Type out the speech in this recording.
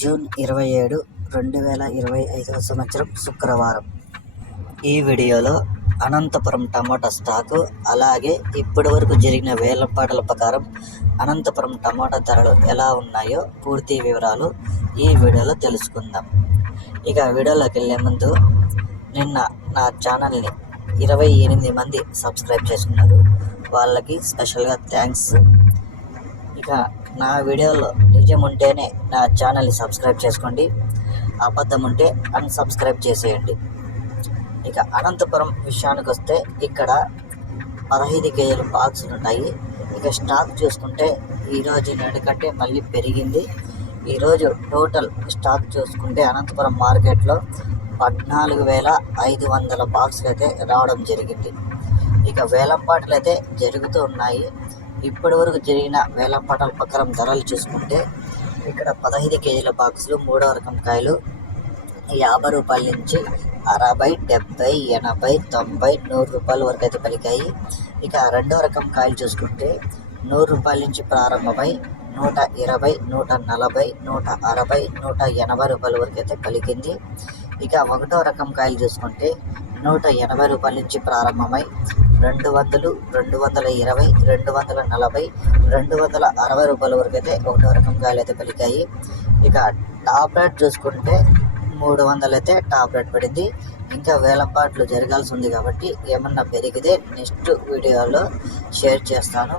June 27, 2025 సంవత్సరం శుక్రవారం. ఈ వీడియోలో అనంతపురం టమాటా స్టాకు, అలాగే ఇప్పటి వరకు జరిగిన వేలంపాటల ప్రకారం అనంతపురం టమాటా ధరలు ఎలా ఉన్నాయో పూర్తి వివరాలు ఈ వీడియోలో తెలుసుకుందాం. ఇక వీడియోలోకి వెళ్ళే ముందు, నిన్న నా ఛానల్ని 28 మంది సబ్స్క్రైబ్ చేసుకున్నారు. వాళ్ళకి స్పెషల్గా థ్యాంక్స్. ఇక నా వీడియోలో నిజం ఉంటేనే నా ఛానల్ని సబ్స్క్రైబ్ చేసుకోండి, అబద్ధం ఉంటే అన్సబ్స్క్రైబ్ చేసేయండి. ఇక అనంతపురం విషయానికి వస్తే ఇక్కడ 15 కేజీల బాక్సులు ఉంటాయి. ఇక స్టాక్ చూసుకుంటే ఈరోజు కంటే మళ్ళీ పెరిగింది. ఈరోజు టోటల్ స్టాక్ చూసుకుంటే అనంతపురం మార్కెట్లో 14,500 బాక్సులు అయితే రావడం జరిగింది. ఇక వేలంపాటలు అయితే జరుగుతూ ఉన్నాయి. ఇప్పటి వరకు జరిగిన వేలంపాటల ప్రకారం ధరలు చూసుకుంటే ఇక్కడ 15 కేజీల బాక్సులు, 3వ రకం కాయలు 50 రూపాయల నుంచి 60, 70, 80, 90, 100 రూపాయల వరకు అయితే పలికాయి. ఇక 2వ రకం కాయలు చూసుకుంటే 100 రూపాయల నుంచి ప్రారంభమై 120, 140, 160, 180 రూపాయల వరకు అయితే పలికింది. ఇక 1వ రకం కాయలు చూసుకుంటే 180 రూపాయల నుంచి ప్రారంభమై 200, 220, 240, 260 రూపాయల వరకు అయితే 1వ రకం కాయలు అయితే పలికాయి. ఇక టాప్ రేట్ చూసుకుంటే 300 అయితే టాప్ రేట్ పడింది. ఇంకా వేలంపాట్లు జరగాల్సి ఉంది కాబట్టి ఏమన్నా పెరిగితే నెక్స్ట్ వీడియోలో షేర్ చేస్తాను.